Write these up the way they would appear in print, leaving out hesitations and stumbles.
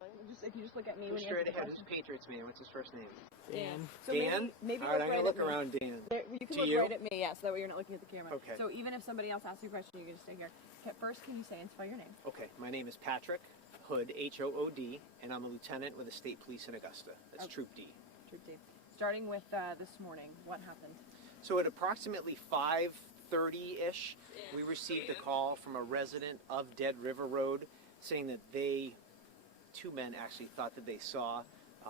If you just look at me Go when you straight answer the ahead. question. Who's Patriots man? What's his first name? Dan. So Dan? maybe All right, look I'm right going to look at me. around Dan. You can To look you? right at me, yeah, so that way you're not looking at the camera. Okay. So even if somebody else asks you a question, you can just stay here. Okay, first, can you say and spell your name? Okay, my name is Patrick Hood, H-O-O-D, and I'm a lieutenant with the State Police in Augusta. That's Troop D. Troop D. Starting with this morning, what happened? So at approximately 5:30-ish, we received a call from a resident of Dead River Road saying that two men actually thought that they saw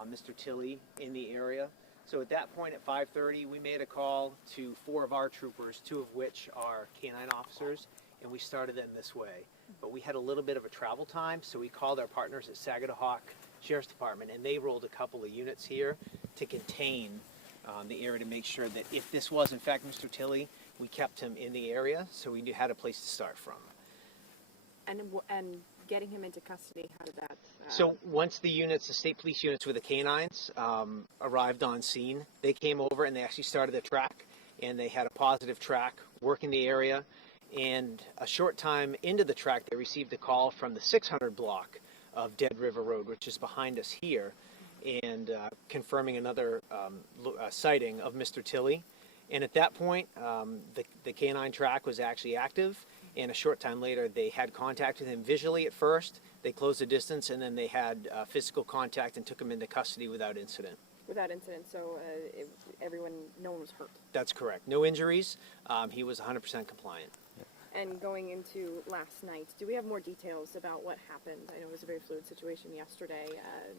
Mr. Tilley in the area. So at that point at 5:30, we made a call to 4 of our troopers, 2 of which are canine officers, and we started them this way. But we had a little bit of a travel time, so we called our partners at Sagadahoc Sheriff's Department, and they rolled a couple of units here to contain the area to make sure that if this was in fact Mr. Tilley, we kept him in the area, so we had a place to start from. And getting him into custody, how did that? So once the state police units with the canines arrived on scene, they came over and they actually started the track, and they had a positive track working the area. And a short time into the track, they received a call from the 600 block of Dead River Road, which is behind us here, and confirming another sighting of Mr. Tilley. And at that point, the canine track was actually active, and a short time later, they had contact with him visually at first. They closed the distance, and then they had physical contact and took him into custody without incident. Without incident, so no one was hurt. That's correct. No injuries. He was 100% compliant. And going into last night, do we have more details about what happened? I know it was a very fluid situation yesterday,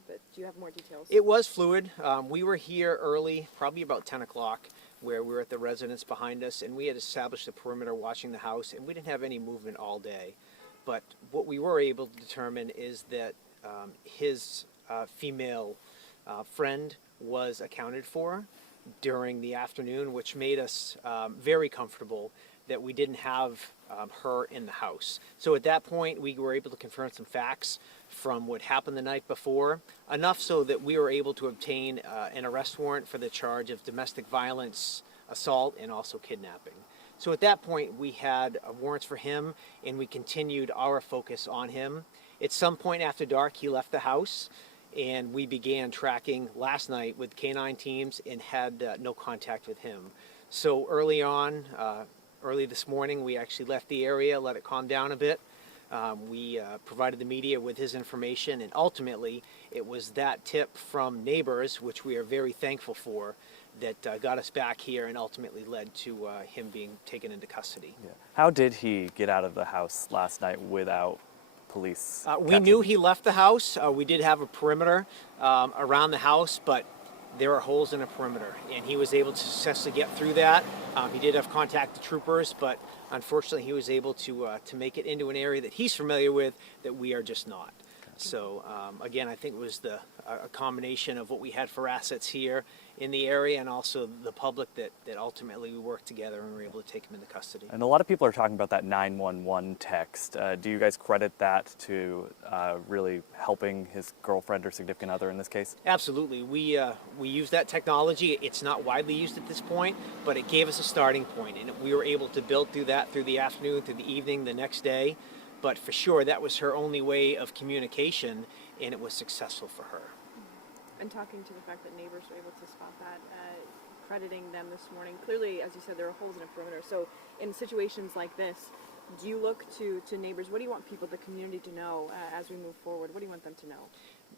but do you have more details? It was fluid. We were here early, probably about 10 o'clock, where we were at the residence behind us, and we had established a perimeter watching the house, and we didn't have any movement all day. But what we were able to determine is that his female friend was accounted for during the afternoon, which made us very comfortable that we didn't have her in the house. So at that point, we were able to confirm some facts from what happened the night before, enough so that we were able to obtain an arrest warrant for the charge of domestic violence, assault, and also kidnapping. So at that point, we had warrants for him, and we continued our focus on him. At some point after dark, he left the house, and we began tracking last night with canine teams and had no contact with him. So early on, early this morning, we actually left the area, let it calm down a bit. We provided the media with his information, and ultimately it was that tip from neighbors, which we are very thankful for, that got us back here and ultimately led to him being taken into custody. Yeah. How did he get out of the house last night without police? We knew he left the house. We did have a perimeter around the house, but there are holes in the perimeter, and he was able to successfully get through that. He did have contact with troopers, but unfortunately he was able to make it into an area that he's familiar with that we are just not. So again, I think it was a combination of what we had for assets here in the area and also the public that ultimately we worked together and were able to take him into custody. And a lot of people are talking about that 911 text. Do you guys credit that to really helping his girlfriend or significant other in this case? Absolutely. We use that technology. It's not widely used at this point, but it gave us a starting point, and we were able to build through that through the afternoon, through the evening, the next day. But for sure, that was her only way of communication, and it was successful for her. And talking to the fact that neighbors were able to spot that, crediting them this morning. Clearly, as you said, there are holes in a perimeter. So in situations like this, do you look to neighbors? What do you want people, the community, to know as we move forward? What do you want them to know?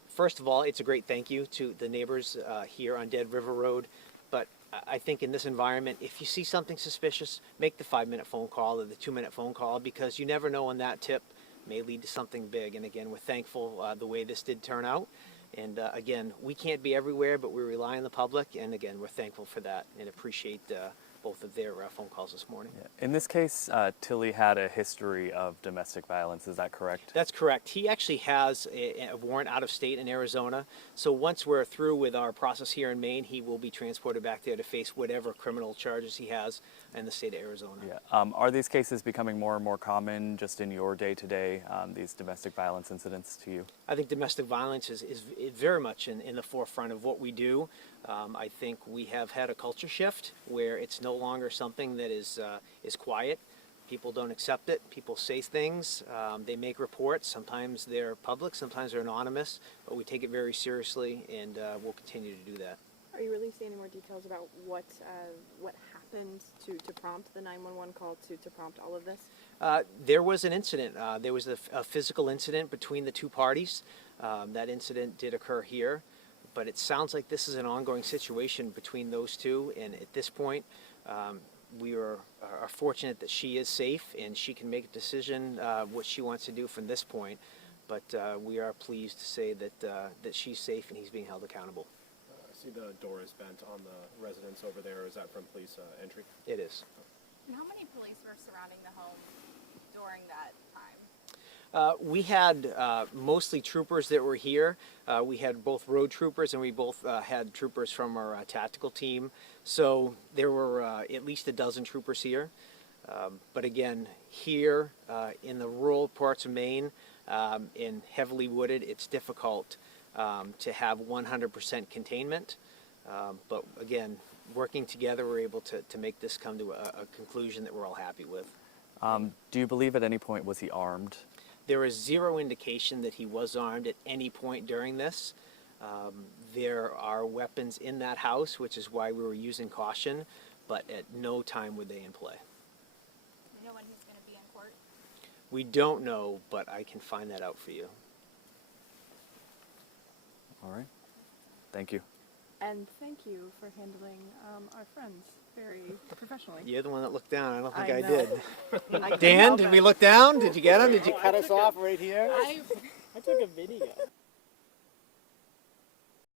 First of all, it's a great thank you to the neighbors here on Dead River Road. But I think in this environment, if you see something suspicious, make the 5-minute phone call or the 2-minute phone call, because you never know when that tip may lead to something big. And again, we're thankful the way this did turn out. And again, we can't be everywhere, but we rely on the public. And again, we're thankful for that and appreciate both of their phone calls this morning. Yeah. In this case, Tilley had a history of domestic violence. Is that correct? That's correct. He actually has a warrant out of state in Arizona. So once we're through with our process here in Maine, he will be transported back there to face whatever criminal charges he has in the state of Arizona. Yeah. Are these cases becoming more and more common just in your day-to-day, these domestic violence incidents to you? I think domestic violence is very much in the forefront of what we do. I think we have had a culture shift where it's no longer something that is quiet. People don't accept it. People say things. They make reports. Sometimes they're public, sometimes they're anonymous, but we take it very seriously, and we'll continue to do that. Are you releasing any more details about what happened to prompt the 911 call to prompt all of this? There was an incident. There was a physical incident between the two parties. That incident did occur here, but it sounds like this is an ongoing situation between those two, and at this point, we are fortunate that she is safe and she can make a decision what she wants to do from this point, but we are pleased to say that she's safe and he's being held accountable. I see the door is bent on the residence over there. Is that from police entry? It is. And how many police were surrounding the home during that time? We had mostly troopers that were here. We had both road troopers and we both had troopers from our tactical team. So there were at least a dozen troopers here. But again, here in the rural parts of Maine, in heavily wooded, it's difficult to have 100% containment. But again, working together, we're able to make this come to a conclusion that we're all happy with. Do you believe at any point was he armed? There is zero indication that he was armed at any point during this. There are weapons in that house, which is why we were using caution, but at no time were they in play. Do you know when he's going to be in court? We don't know, but I can find that out for you. All right. Thank you. And thank you for handling our friends very professionally. You're the one that looked down. I don't think I I know. did. I can't Dan, help did it. we look down? Did you get him? Did you cut us off right here? I took a video.